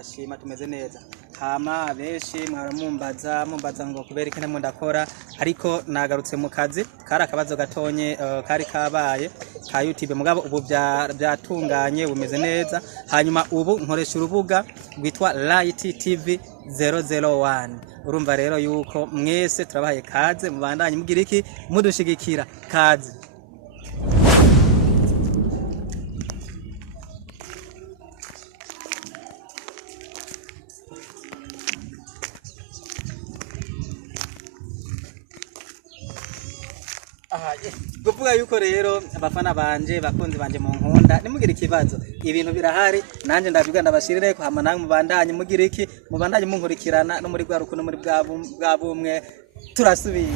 turashima tumeze neza. Hama benshi mwaramumbaza ngo kubera iki namwe ndakora ariko nagarutse mu kazi kari akabazo gatonye kari kabaye ka YouTube mugabo ubu byatunganye bumeze neza. Hanyuma ubu nkoresha urubuga rwitwa Light TV 001. Urumva rero yuko mwese turabahaye kaze mubandanye mugira iki mudushigikira kaze. Kuvuga yuko rero abafana banje bakunzi banje mu nkunda nimugira ikibazo ibintu birahari nanje ndabibwa ndabashirire ko hama namwe mubandanye mugira iki mubandanye munkurikirana no muri gwa rukuno muri bwa bumwe turasubira.